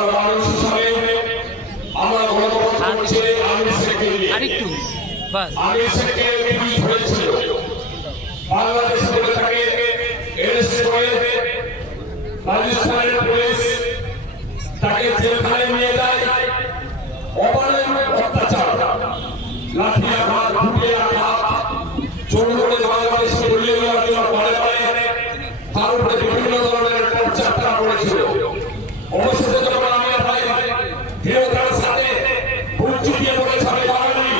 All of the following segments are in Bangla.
বাংলার মানুষ হিসাবে আমরা গণতন্ত্র করছি আমির শেখকে নিয়ে। আমির শেখকে পুলিশ ধরেছিল, বাংলাদেশ বলে তাকে অ্যারেস্ট করে রাজস্থানের পুলিশ তাকে জেলখানায় নিয়ে যায়। অবাধে অত্যাচার, লাঠি আঘাত, বুকে আঘাত, জোর করে বাংলাদেশে বলিয়ে দেওয়ার জন্য বারে বারে তার উপরে বিভিন্ন ধরনের প্রচার তারা করেছিল। অবশেষে যখন আমির ভাই দৃঢ়তার সাথে বুক চিতিয়ে পড়েছে, আমি বাঙালি,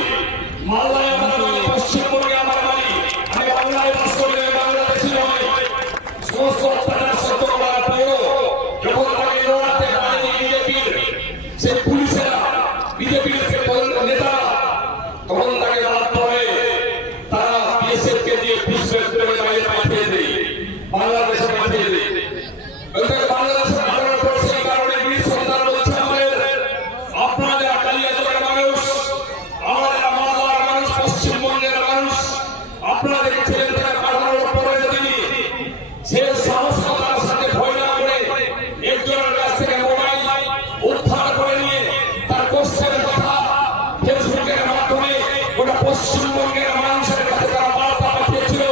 মালদায় আমার বাড়ি, পশ্চিমবঙ্গে আমার বাড়ি, আমি বাংলায় বাস করি, বাংলাদেশি নয়, সমস্ত অত্যাচার সহ্য করার পরও যখন তাকে লড়াতে পারেনি বিজেপির সেই পুলিশেরা, বিজেপির নেতারা, তখন তাকে বাধ্য হয়ে তারা বিএসএফকে দিয়ে পিছনে বাইরে পাঠিয়ে দেয়, বাংলাদেশে পাঠিয়ে দেয়। বাংলাদেশে পাঠানোর পর সেই কারণে বীর সন্তান বলছে আমাদের, আপনারা কালিয়াচকের মানুষ, আমাদের মালদার মানুষ, পশ্চিমবঙ্গের মানুষ, আপনারা দেখেছিলেন তাকে পাঠানোর পরে যদি সে সাহসিকতার সাথে ভয় না করে একজনের কাছ থেকে মোবাইল উদ্ধার করে নিয়ে তার কষ্টের কথা ফেসবুকের মাধ্যমে গোটা পশ্চিমবঙ্গের মানুষের কাছে তারা বার্তা পাঠিয়েছিল,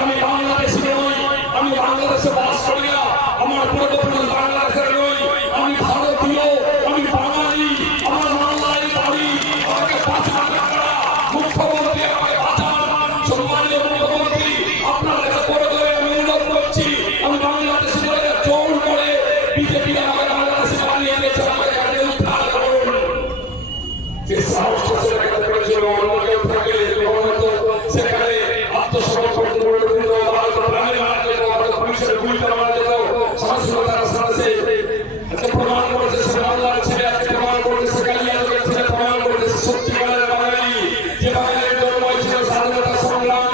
আমি বাংলাদেশি নই, আমি বাংলাদেশে বাস করি না, আমার পূর্বপুরুষ বাংলাদেশের নই, আমি ভারতীয়, আমি বাঙালি, আমার মালদায় বাড়ি, আমাকে বাঁচান, মুখ্যমন্ত্রী আমাকে বাঁচান, সম্মানীয় মুখ্যমন্ত্রী আপনার কাছে করে ধরে আমি অনুরোধ করছি, আমি বাংলাদেশি বলে জোর করে বিজেপি আমাকে বাংলাদেশে বানিয়ে দিয়েছে, আমাকে এখানে উদ্ধার করুন। যে সাহসটা সেটা করেছিল, অন্য কেউ থাকলে হয়তো সেখানে আত্মসমর্পণ করে দিত, হয়তো প্রাণে মারা যেত, হয়তো পুলিশের গুলিতে মারা যেত, সাহসিকতার সাথে আজকে প্রমাণ করেছে সে বাংলার ছেলে, আজকে প্রমাণ করেছে সে কালিয়াচকের ছেলে, প্রমাণ করেছে সত্যিকারের বাঙালি, যে বাঙালির জন্ম হয়েছিল স্বাধীনতা সংগ্রাম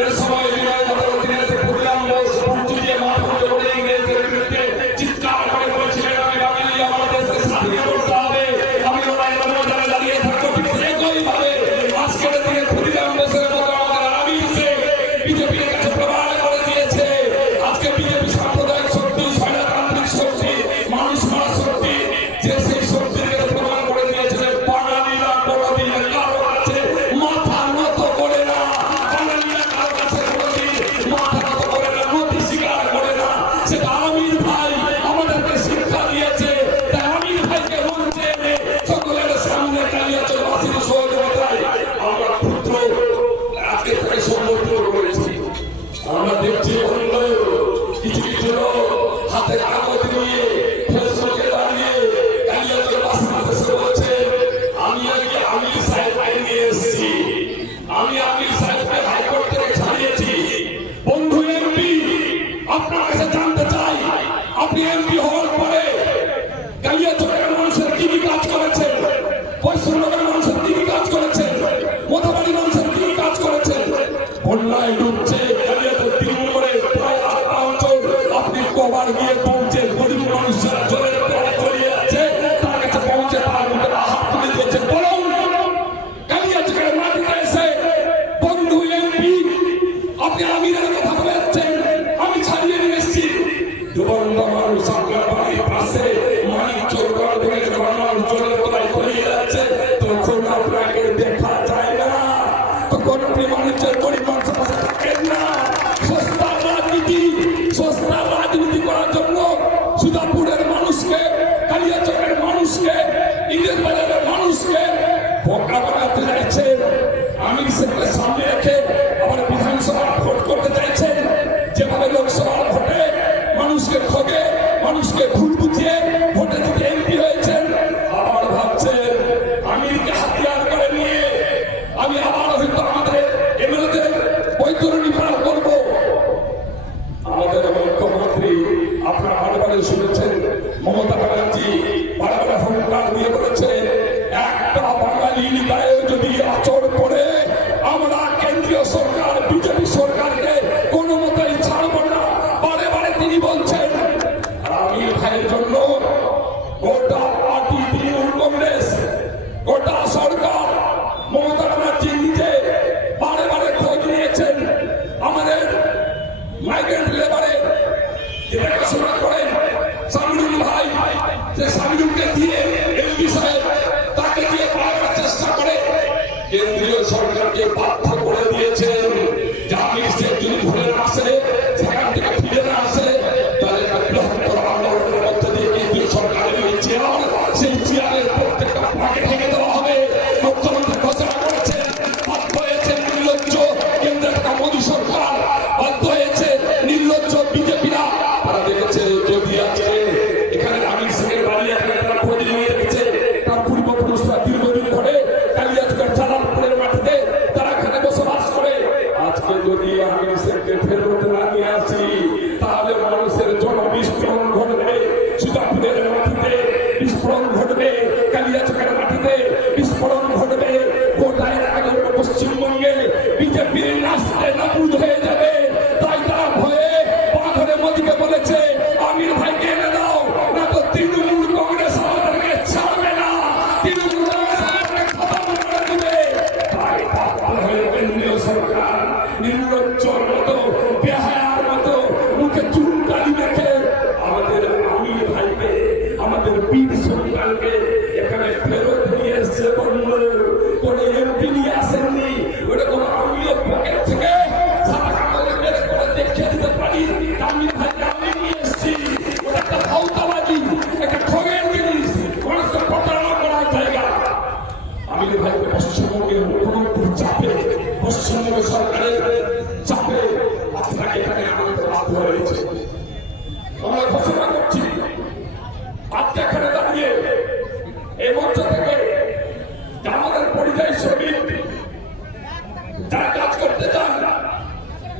এর সময় বিনয় পরবর্তীতে ক্ষুদিরাম বোস বুক দিয়ে মাথা উঁচু করে ইংরেজদের বিরুদ্ধে চিৎকার করে বলেছিলেন, আমি বাঙালি, আমার দেশকে স্বাধীন করতে হবে, আমি লড়াইয়ের ময়দানে দাঁড়িয়ে থাকবো। একইভাবে আজকের দিনে ক্ষুদিরাম বোসের মতো আমাদের আমির শেখ বিজেপির কাছে প্রমাণ করে দিয়েছে, আজকে বিজেপি সাম্প্রদায়িক শক্তি, স্বৈরতান্ত্রিক শক্তি, মানুষ মারা শক্তি, যে সেই শক্তিকে প্রমাণ করে দিয়েছে যে বাঙালিরা কোনোদিন কারো কাছে মাথা নত করে না, বাঙালিরা কারো কাছে কোনোদিন মাথা নত করে না, নতি স্বীকার করে না। সেটা আমির ভাই আমাদেরকে শিক্ষা দিয়েছে, তাই আমির ভাইকে মঞ্চে এনে সকলের সামনে কালিয়াচকবাসীর সহযোগিতায় আমরা ক্ষুদ্র আজকে তাকে সম্বোধন করেছি। আমরা দেখছি কিছু কিছু লোক হাতে কাগজ নিয়ে ফেসবুকে দাঁড়িয়ে কালিয়াচকবাসীর উদ্দেশ্যে বলছে, আমি আজকে আমির সাহেবকে নিয়ে এসেছি, আমি আমির সাহেবকে হাইকোর্ট থেকে ছাড়িয়েছি। বন্ধু এমপি, আপনার কাছে জানতে চাই, আপনি এমপি হওয়ার পরে কালিয়াচকের মানুষের কি কি কাজ করেছেন, পশ্চিমবঙ্গের মানুষের কি কি কাজ করেছেন, মোথাবাড়ি মানুষের কি কি কাজ করেছেন? বন্যায় ডুবছে কালিয়াচক তৃণমূলে প্রায় 8টা অঞ্চল, আপনি কবার গিয়ে পৌঁছে গরিব মানুষ যারা জলের তলায় চলিয়ে যাচ্ছে তার কাছে পৌঁছে তার মুখে হাত তুলে দিয়েছেন? বলুন, কালিয়াচকের মাটিতে এসে বন্ধু এমপি আপনি আমিরের কথা বলে যাচ্ছেন, আমি ছাড়িয়ে নিয়ে এসেছি। ডুবন্ত মানুষ আপনার বাড়ির পাশে মানিক চোর থেকে যখন মানুষ জলের তলায় চলিয়ে যাচ্ছে তখন আপনাকে দেখা যায় না, তখন আপনি মানুষের গরিব মানুষের পাশে থাকেন না। সস্তা রাজনীতি করার জন্য সুধাপুরের মানুষকে, কালিয়াচকের মানুষকে, ইংরেজ বাজারের মানুষকে বোকা বানাতে চাইছেন, আমির শেখকে সামনে রেখে আবার বিধানসভার ভোট করতে চাইছেন, যেভাবে লোকসভার ভোটে মানুষকে ঠকে, মানুষকে ভুল বুঝিয়ে ভোটে দিতে এমপি হয়েছেন, আবার ভাবছেন আমিরকে হাতিয়ার করে নিয়ে আমি আবার হয়তো আমাদের এমএলএদের বৈতরণী পার করবো। আমাদের মুখ্যমন্ত্রী আপনারা বারে বারে শুনেছেন, মমতা ব্যানার্জি বারে বারে হুঙ্কার দিয়ে বলেছে, একটা বাঙালির গায়ে যদি আচর করে আমরা কেন্দ্রীয় সরকার, বিজেপি সরকারকে কোনো মতেই ছাড়বো না। বারে বারে তিনি বলছেন, আমির ভাইয়ের জন্য গোটা পার্টি, তৃণমূল কংগ্রেস, গোটা সরকার, মমতা ব্যানার্জি নিজে বারে বারে খোঁজ নিয়েছেন আমাদের মাইগ্রেন্ট লেবারের দেখাশোনা করেন সামরুল ভাই, যে সামিলুকে দিয়ে এমপি সাহেব তাকে দিয়ে পাওয়ার চেষ্টা করে কেন্দ্রীয় সরকারকে বাধ্য করে দিয়েছেন যে আমি সে যদি ঘুরে না আসে সেখান থেকে ফিরে না আসে তাহলে বৃহত্তর আন্দোলনের মধ্যে দিয়ে কেন্দ্রীয় সরকারের এই চেয়ার সেই চেয়ারের প্রত্যেকটা ভাগে ভেঙে দেওয়া হবে। মুখ্যমন্ত্রী ঘোষণা করেছেন, বাধ্য হয়েছে নির্লজ্জ কেন্দ্রে থাকা মোদী সরকার, বাধ্য হয়েছে নির্লজ্জ বিজেপিরা। তারা দেখেছে যদি আজকে এখানে আমির সিংয়ের বাড়ি এখানে তারা খোঁজ নিয়ে রেখেছে, তার পূর্বপুরুষরা দীর্ঘদিন ধরে কালিয়াচকের জালালপুরের মাটিতে তারা এখানে বসবাস করে। আজকে যদি আমির সিংকে ফেরত না নিয়ে আসি তাহলে মানুষের জনবিস্ফোরণ ঘটবে, সুজাপুরের মাটিতে বিস্ফোরণ ঘটবে, কালিয়াচকের মাটিতে বিস্ফোরণ ঘটবে, গোটায় এগারো পশ্চিমবঙ্গে বিজেপির রাস্তায় নাবুদ হয়ে যাবে। তাই তারা ভয়ে পা ধরে মোদীকে বলেছে আমির ভাইকে এনে দাও, না তো তৃণমূল কংগ্রেস আমাদেরকে ছাড়বে না, তৃণমূল কংগ্রেস আমাদেরকে খতম করে দেবে। তাই বাধ্য হয়ে কেন্দ্রীয় সরকার নির্লজ্জর মতো বেহায়ার মতো মুখে চুনকালি রেখে আমাদের আমির ভাইকে, আমাদের বীর সন্তানকে এখানে ফেরত নিয়ে এসছে। কোন এমপি নিয়ে আসেননি, ওরকম আমিও পকেট থেকে সাদা কাগজে বের করে দেখিয়ে দিতে পারি আমির ভাইকে আমি নিয়ে এসছি। ওটা একটা ভাউতাবাজি, একটা ঠগের জিনিস, মানুষকে প্রতারণা করার জায়গা। আমির ভাইকে পশ্চিমবঙ্গের মুখ্যমন্ত্রীর চাপে, পশ্চিমবঙ্গ সরকারের চাপে আপনাকে এখানে আনতে বাধ্য হয়েছে। আমরা ঘোষণা করছি আজকে এখানে দাঁড়িয়ে এই মঞ্চ থেকে আমাদের পরিযায়ী শ্রমিক যারা কাজ করতে চান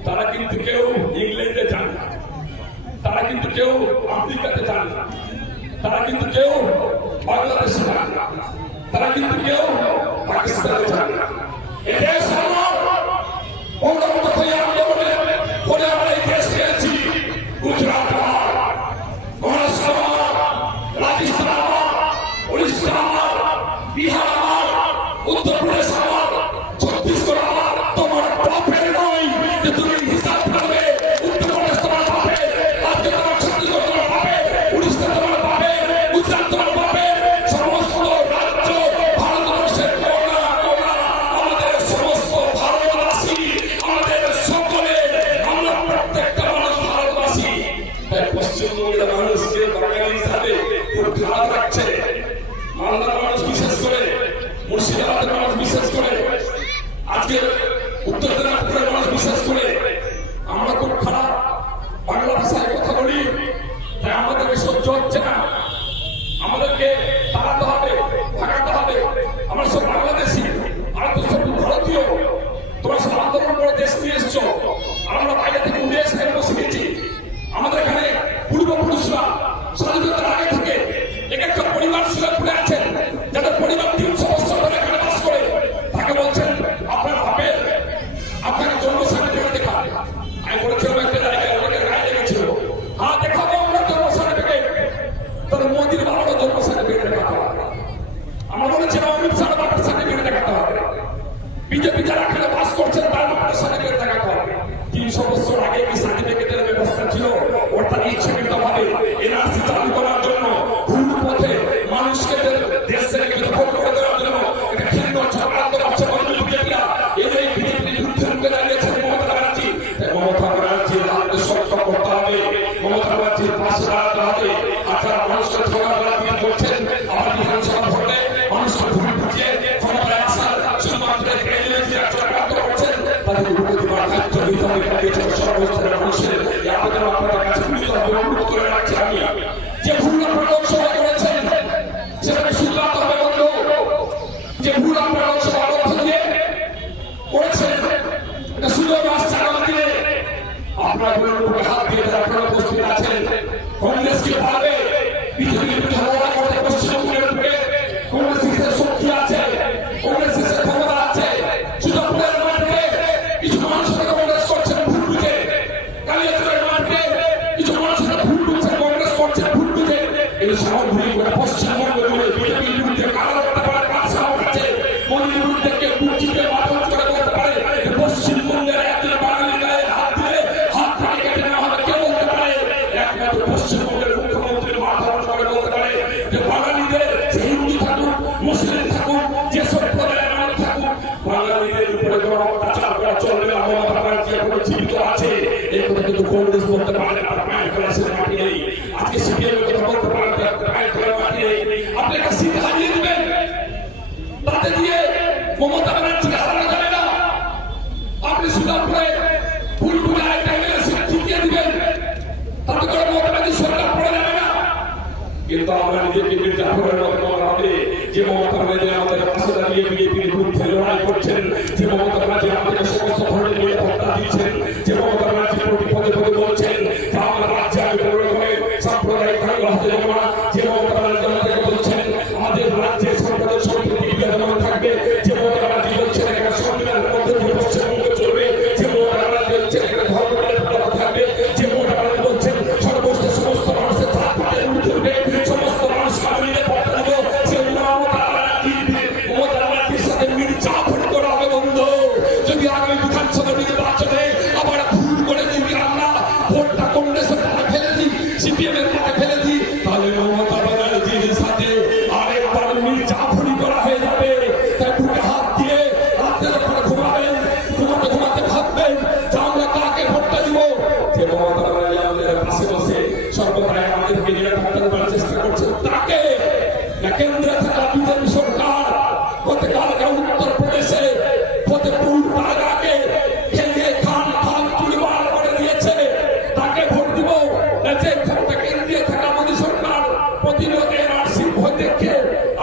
তারা কিন্তু কেউ ইংল্যান্ডে যান না, তারা কিন্তু কেউ আফ্রিকাতে যান না, তারা কিন্তু কেউ বাংলাদেশে যান না, তারা কিন্তু কেউ পাকিস্তানে যান না। এদেশ আমার বঙ্গবন্ধু আন্দোলনে বলে আমরা এই দেশ পেয়েছি। গুজরাট আমার, মহারাষ্ট্র আমার, রাজস্থান আমার, উড়িষ্যা আমার, বিহার আমার, উত্তরপ্রদেশ আমার, ছত্তিশগড় আমার। তোমার বাপের নয় যে তুমি হিসাব করবে উত্তরপ্রদেশ তোমার বাপের, আজকে তোমার ছত্তিশগড় তোমার বাপের, উড়িষ্যা তোমার বাপের, গুজরাট তোমার বাপের। সমস্ত রাজ্য ভারতবর্ষের কোনা কোনা আমাদের সমস্ত ভারতবাসী, আমাদের সকলে, আমরা প্রত্যেকটা মানুষ ভারতবাসী। তাই পশ্চিমবঙ্গের মানুষকে বাঙালি হিসাবে খুব খারাপ লাগছে। মালদার মানুষ বিশেষ করে, মুর্শিদাবাদের মানুষ বিশেষ করে, আজকে উত্তর দিনাজপুরের মানুষ বিশেষ করে আমরা খুব খারাপ বাংলা ভাষায় কথা বলি। তাই আমাদেরকে সহ্য হচ্ছে না, আমাদেরকে তাড়াতে হবে, ভাগাতে হবে। আমরা সব বাংলাদেশি, আমরা তো সব ভারতীয়, তোমরা সব আন্দোলন করে দেশ নিয়ে এসছো, আমরা বাইরে থেকে উড়ে এসে বসে গেছি। আমাদের এখানে পূর্বপুরুষরা স্বাধীনতার আগে থেকে এক একটা পরিবার সিঙ্গাপুরে আছেন, যাদের পরিবার 300 বছর ধরে এখানে বাস করে। তাকে বলছেন আপনার বাপের আপনাকে জন্ম সার্টিফিকেট দেখান। আমি বলেছিলাম একটা জায়গায় অনেকের গায়ে লেগেছিল, হ্যাঁ দেখাবো আমরা জন্ম সার্টিফিকেট। তাহলে মোদির বাবারও জন্ম সার্টিফিকেট দেখাতে হবে। আমরা বলেছিলাম অমিত শাহ বাবার সার্টিফিকেট দেখাতে হবে। বিজেপি যারা এখানে বাস করছেন তার বাবার সার্টিফিকেট দেখাতে হবে। 300 বছর আগে কি সার্টিফিকেটের ব্যবস্থা ছিল? অর্থাৎ ইচ্ছাকৃতভাবে এনআরসি চালু করার জন্য, ভুল পথে মানুষকে দেশ থেকে বিদখল করে দেওয়ার জন্য একটা ভিন্ন চক্রান্ত করছে বিজেপিরা। এই বিজেপির বিরুদ্ধে রুখে দাঁড়িয়েছেন মমতা ব্যানার্জি। মমতা ব্যানার্জির হাতকে শক্ত করতে হবে, মমতা ব্যানার্জির পাশে দাঁড়াতে হবে। আর যারা মানুষকে ঠকার রাজনীতি করছেন, আমার বিধানসভা ভোটে মানুষকে ভুল বুঝিয়ে ক্ষমতায় আসার শুধুমাত্র চক্রান্ত করছেন, তাদের বিরুদ্ধে দায়িত্ব নিতে হবে। সর্বস্তরের মানুষের আবেদন আপনাদের কাছে অনুরোধ করে রাখছি আমি, যে ভুল আপনারা লোকসভা করেছেন সেটাকে শুধরাতে হবে। বন্ধু, যে ভুল আপনারা লোকসভা মধ্য দিয়ে করেছেন এটা সুযোগ আসছে আগামী দিনে আপনারা বুকে হাত দিয়ে আপনারা উপস্থিত আছেন। কংগ্রেস কি পারবে বিজেপির বিরুদ্ধে লড়াই করতে? পশ্চিমবঙ্গের বুকে কংগ্রেসের শক্তি আছে, কংগ্রেসের ক্ষমতা আছে। সুজাপুরের মাটিতে কিছু মানুষের কংগ্রেস করছেন ভুল বুঝে, কালিয়াচকের মাটিতে কিছু মানুষের ভুল বুঝছে, কংগ্রেস করছে ভুল বুঝে। এই সামগ্রিক পশ্চিমবঙ্গ জুড়ে বিজেপির বিরুদ্ধে কারা লড়তে পারে, কার সাহস আছে? মোদীর বিরুদ্ধে কে বুঝিতে বাধন করে বলতে পারে পশ্চিমবঙ্গের একজন বাঙালি গায়ে হাত দিয়ে হাত কেটে নেওয়া হবে? কে বলতে পারে? একমাত্র পশ্চিমবঙ্গের মুখ্যমন্ত্রীর মাথা করে বলতে পারে যে আজকে সিপিএম কথা বলতে পারেন আপনি একটা সিট হারিয়ে দিবেন, তাতে দিয়ে মমতা ব্যানার্জিকে হারানো যাবে না। আপনি সুদাপুরে ভুল ভুলে আরেকটা এমএলএ সিট জিতিয়ে দিবেন, তাতে করে মমতা ব্যানার্জি সরকার পড়ে যাবে না। কিন্তু আমরা নিজেকে মির্জাপুরের মতো মনে হবে যে মমতা ব্যানার্জি আমাদের পাশে দাঁড়িয়ে বিজেপির বিরুদ্ধে লড়াই করছেন, যে মমতা ব্যানার্জি আমাদের সমস্ত ধরনের নিরাপত্তা দিচ্ছেন, যে মমতা ব্যানার্জি প্রতি পদে পদে বলছেন যে আমার রাজ্যে আমি কোনো রকমের সাম্প্রদায়িক দাঙ্গা হতে দেবো না, যে মমতা ব্যানার্জি আমাদেরকে বলছেন আমাদের রাজ্যে সাম্প্রদায়িক সম্প্রীতি বিরাজমান থাকবে, যে মমতা ব্যানার্জি বলছেন এখানে সংবিধানের মধ্যে দিয়ে পশ্চিমবঙ্গ চলবে, যে মমতা ব্যানার্জি বলছেন এখানে ধর্ম নিরাপত্তা থাকবে, যে মমতা ব্যানার্জি বলছেন সর্বস্ত সমস্ত মানুষের জাতপাতের ঊর্ধ্বে উঠে সমস্ত মানুষ আমি নিরাপত্তা দেবো, সে মমতা ব্যানার্জির সাথে মির্জাফর করা হবে বন্ধু। যদি আগামী বিধানসভা নির্বাচনে আবার ভুল করে যদি আমরা ভোটটা কংগ্রেসের পথে ফেলে দিই, সিপিএম এর পথে ফেলে দিই, তাহলে মমতা ব্যানার্জির সাথে আরেকবার মির্জাফরি করা হয়ে যাবে। তাই বুকে হাত দিয়ে রাতের ওপরে ঘুমাবেন, ঘুমাতে ঘুমাতে ভাববেন যে আমরা কাকে ভোটটা দিব। যে মমতা ব্যানার্জি আমাদের পাশে বসে সর্বদাই আমাদেরকে নিরাপত্তা দেওয়ার চেষ্টা করছেন, তাকে না কেন্দ্রে থাকা বিজেপি সরকার গতকালকে উত্তর প্রদেশে ফতেপুর তারাকে খেলিয়ে খান খান চুরমার করে দিয়েছে, তাকে ভোট দিব। যে কেন্দ্রে থাকা মোদী সরকার প্রতিনিয়ত এনআরসি ভয় দেখে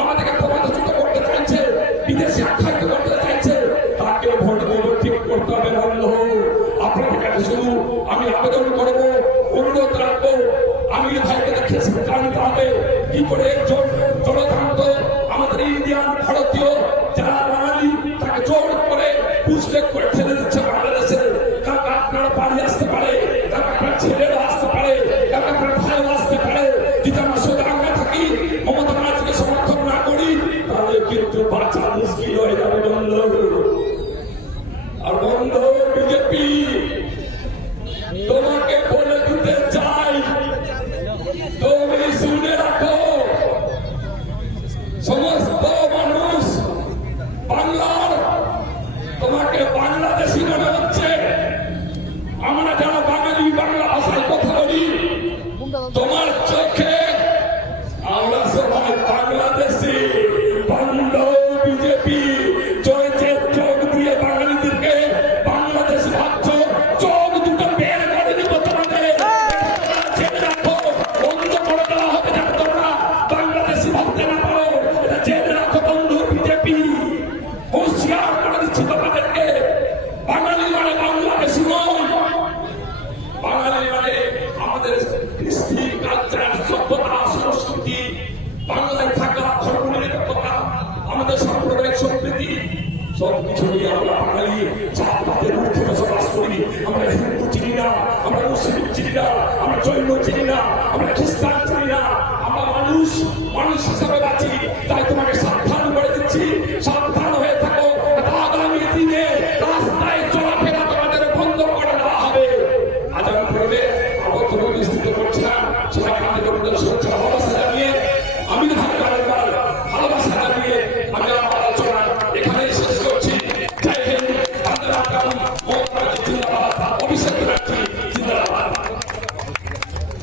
আমাদেরকে ক্ষমতাচ্যুত করতে চাইছে, বিদেশি আখ্যায়িত করতে চাইছে, তাকে ভোট দেব। ঠিক করতে হবে বন্ধু। আপনাদের কাছে শুধু আমি আবেদন করবো, অনুরোধ রাখবো, আমি ভাইকে দেখে সিদ্ধান্ত হবে কি করে একজন জনতান্ত্র আমাদের ইন্ডিয়ান ভারতীয় যারা বাঙালি তাকে জোর করে পুষলেক করে ঠেলে দিচ্ছে বাংলাদেশে। কারণ আপনার বাড়ি আসতে পারে, কারণ আপনার ছেলেরা আসতে পারে, কারণ আপনার ভাইও আসতে পারে। যদি আমরা সোদাঙ্গা থাকি, মমতা ব্যানার্জিকে সমর্থন না করি, তাহলে কিন্তু বাঁচা মুশকিল হয়ে যাবে বন্ধু। আর বন্ধু বিজেপি তোমাকে বলে দিতে চাই, তুমি শুনে রাখো, সমস্ত মানুষ বাংলার তোমাকে বাংলাদেশি মনে হচ্ছে। আমরা যারা বাঙালি বাংলা ভাষায় কথা বলি, তোমার চোখে আমরা সবাই বাংলাদেশি। বন্ধ বিজেপি যে চোখ দিয়ে বাঙালিদেরকে বাংলাদেশি ভাবছ, চোখ দুটো বের করে দিব তোমাদের। জেনে রাখো, বন্ধ করে দেওয়া হবে যাতে তোমরা বাংলাদেশি ভাবতে না পারো। এটা জেনে রাখো বন্ধু বিজেপি, হুঁশিয়ার করে দিচ্ছি তোমাদেরকে। বাঙালি মানে বাংলাদেশি নয়, বাঙালি মানে আমাদের কৃষ্টি কালচার সভ্যতা সংস্কৃতি, বাংলায় থাকা ধর্মনিরপেক্ষতা, আমাদের সাম্প্রদায়িক সম্প্রীতি সবকিছু নিয়ে আমরা বাঙালি জাতপাতের ঊর্ধ্বে বসবাস করি। আমরা হিন্দু চিনি না, আমরা মুসলিম চিনি না, আমরা জৈন চিনি না, আমরা খ্রিস্টান চিনি না, আমরা মানুষ হিসাবে বাঁচি। তাই তোমাকে